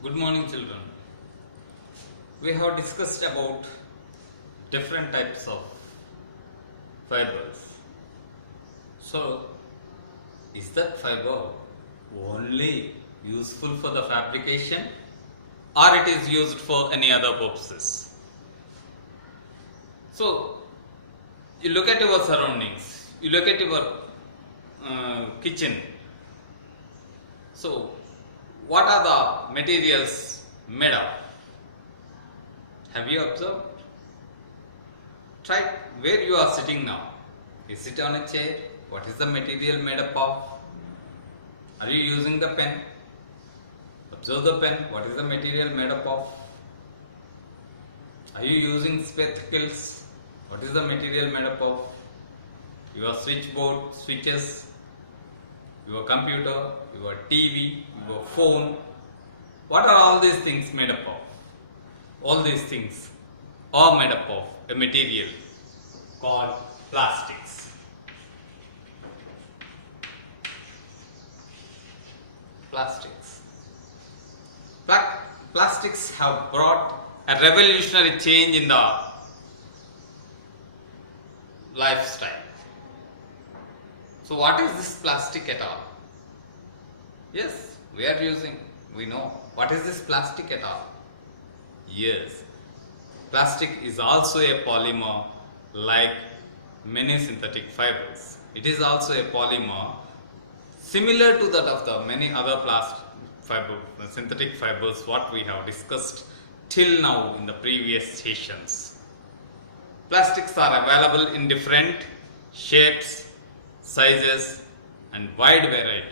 Good morning, children. We have discussed about different types of fibers. So, is that fiber only useful for the fabrication or it is used for any other purposes? So, you look at your surroundings, you look at your kitchen. So, what are the materials made of? Have you observed? Try where you are sitting now. Is it on a chair? What is the material made up of? Are you using the pen? Observe the pen. What is the material made up of? Are you using spectacles? What is the material made up of? Your switchboard, switches, your computer, your TV, your phone. What are all these things made up of? All these things are made up of a material called plastics. Plastics. Plastics have brought a revolutionary change in the lifestyle. So what is this plastic at all? Yes, we are using, we know. What is this plastic at all? Yes, plastic is also a polymer like many synthetic fibers. It is also a polymer similar to that of the many other synthetic fibers what we have discussed till now in the previous sessions. Plastics are available in different shapes, sizes and wide variety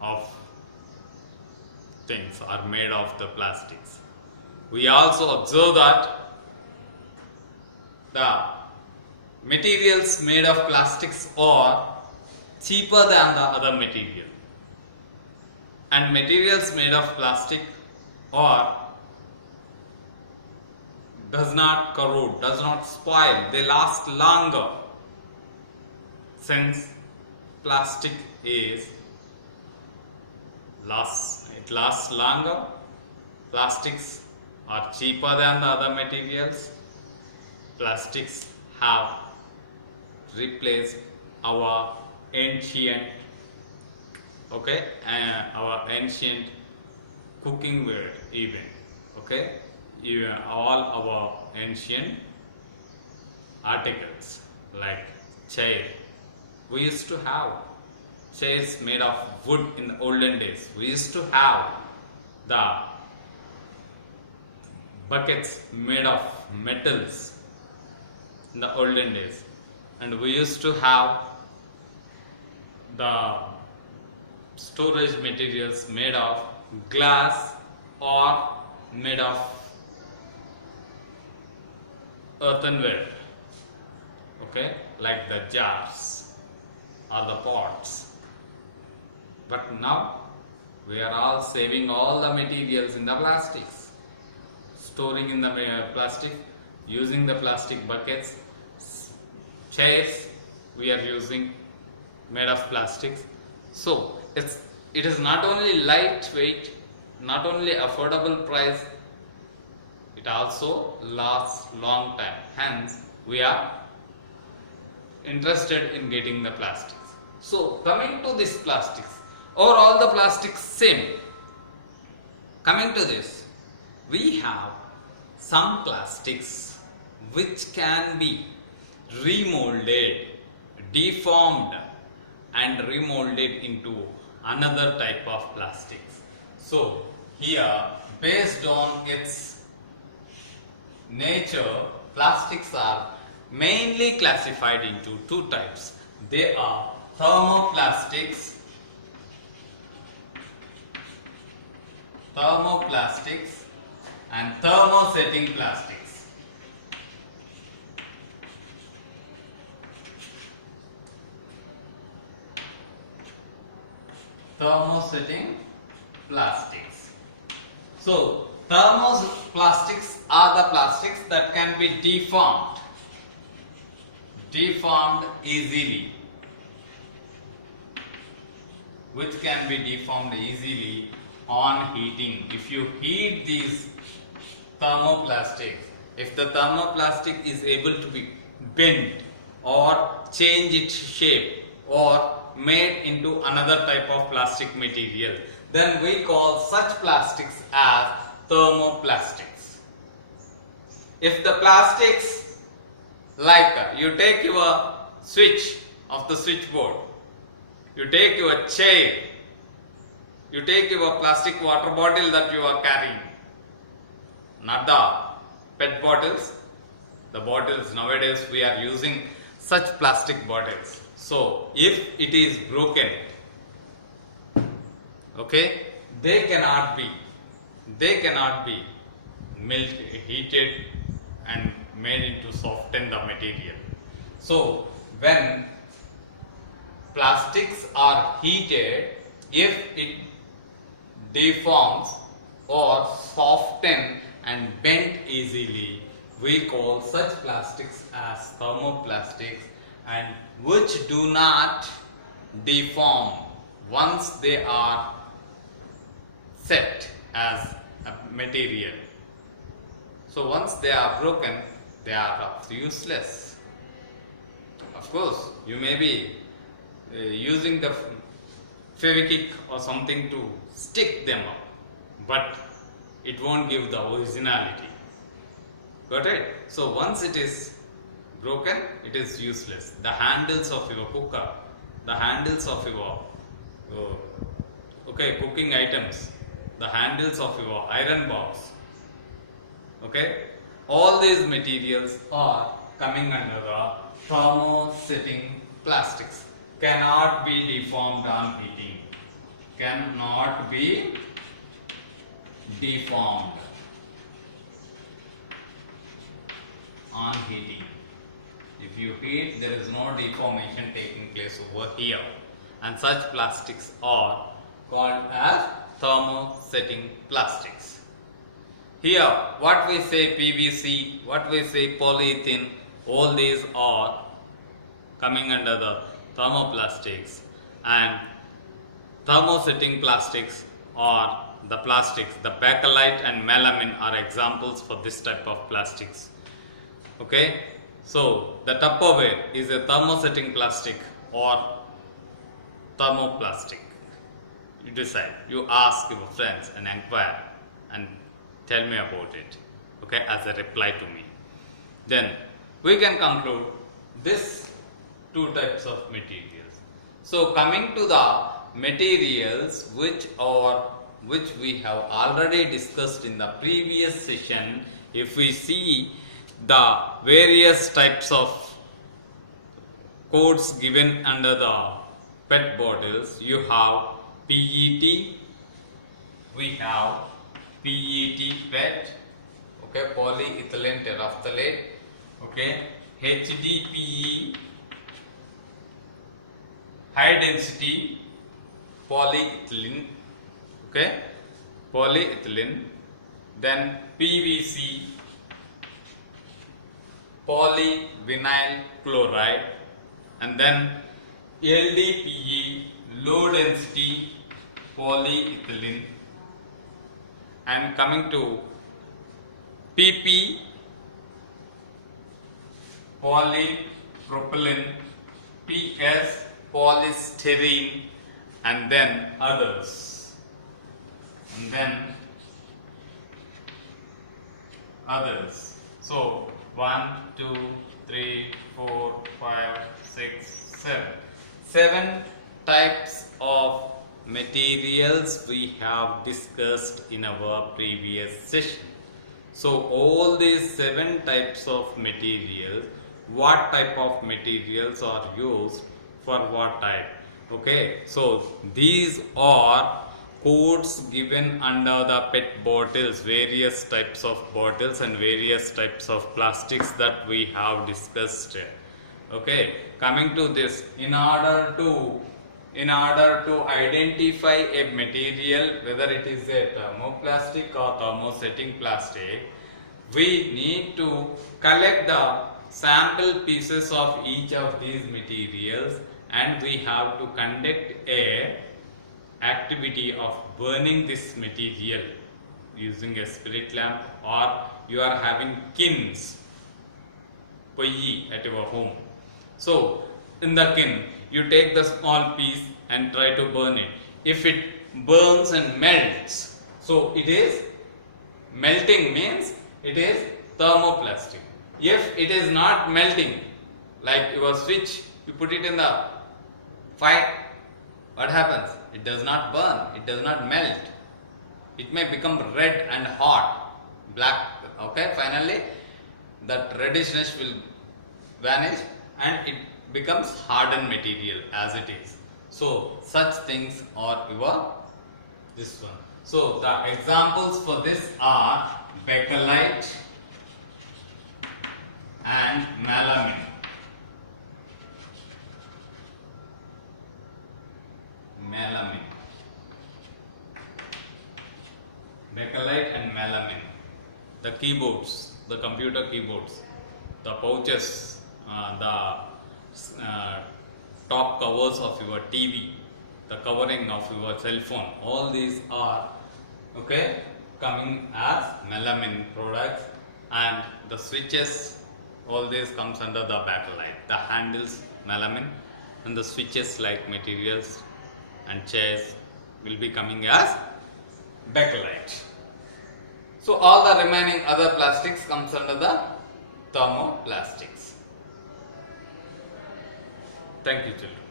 of things are made of the plastics. We also observe that the materials made of plastics are cheaper than the other material, and materials made of plastic are does not corrode, does not spoil, they last longer. Since plastic is it lasts longer, plastics are cheaper than the other materials. Plastics have replaced our ancient our ancient cooking ware even, even all our ancient articles like chair. We used to have chairs made of wood in the olden days. We used to have the buckets made of metals in the olden days, and we used to have the storage materials made of glass or made of earthenware, like the jars or the pots. But now we are all saving all the materials in the plastics, storing in the plastic, using the plastic buckets. Chairs we are using made of plastics. So it is not only lightweight, not only affordable price, it also lasts long time. Hence we are interested in getting the plastics. So coming to this plastics, or all the plastics same? Coming to this, we have some plastics which can be remolded, deformed and remolded into another type of plastics. So here, based on its nature, plastics are mainly classified into two types. They are thermoplastics and thermosetting plastics. Thermosetting plastics. So thermoplastics are the plastics that can be deformed easily. which can be deformed easily on heating. If you heat these thermoplastics, if the thermoplastic is able to be bent or change its shape or made into another type of plastic material, then we call such plastics as thermoplastics. If the plastics, like you take your switch of the switchboard, you take your chair, you take your plastic water bottle that you are carrying, not the PET bottles, the bottles nowadays we are using such plastic bottles. So if it is broken, okay, they cannot be heated and made into soften the material. So when plastics are heated, if it deforms or soften and bent easily, we call such plastics as thermoplastics, and which do not deform once they are set as a material. So once they are broken, they are useless. Of course, you may be using the Fevikwik or something to stick them up, but it won't give the originality. Got it? So once it is broken, it is useless. The handles of your cooker, the handles of your cooking items, the handles of your iron box, okay, all these materials are coming under the thermosetting plastics. Cannot be deformed on heating. Cannot be deformed on heating. If you heat, there is no deformation taking place over here, and such plastics are called as thermosetting plastics. Here, what we say PVC, what we say polyethylene, all these are coming under the thermoplastics, and thermosetting plastics are the plastics. The bakelite and melamine are examples for this type of plastics. Okay, so the Tupperware is a thermosetting plastic or thermoplastic. You decide. You ask your friends and inquire and tell me about it. Okay, as a reply to me. Then we can conclude this two types of materials. So coming to the materials which we have already discussed in the previous session, if we see the various types of codes given under the PET bottles, you have PET, we have PET PET, okay, polyethylene terephthalate, okay, HDPE, high density polyethylene, okay, polyethylene, then PVC, polyvinyl chloride, and then LDPE, low density polyethylene, and coming to PP, polypropylene, PS, polystyrene, and then others, So 1, 2, 3, 4, 5, 6, 7. 7 types of materials we have discussed in our previous session. So all these 7 types of materials, what type of materials are used for what type? Okay, so these are codes given under the PET bottles, various types of bottles and various types of plastics that we have discussed. Okay, coming to this, in order to identify a material, whether it is a thermoplastic or thermosetting plastic, we need to collect the sample pieces of each of these materials, and we have to conduct a activity of burning this material using a spirit lamp, or you are having kilns at your home. So in the kiln you take the small piece and try to burn it. If it burns and melts, so it is melting, means it is thermoplastic. If it is not melting, like your switch, you put it in the fire, what happens? It does not burn, it does not melt. It may become red and hot, black, okay? Finally, that reddishness will vanish and it becomes hardened material as it is. So, such things are your this one. So, the examples for this are bakelite and melamine. Bakelite and melamine. The keyboards, the computer keyboards, the pouches, the top covers of your TV, the covering of your cell phone, all these are coming as melamine products, and the switches, all this comes under the bakelite. The handles melamine, and the switches like materials and chairs will be coming as bakelite. So all the remaining other plastics comes under the thermoplastics. Thank you, children.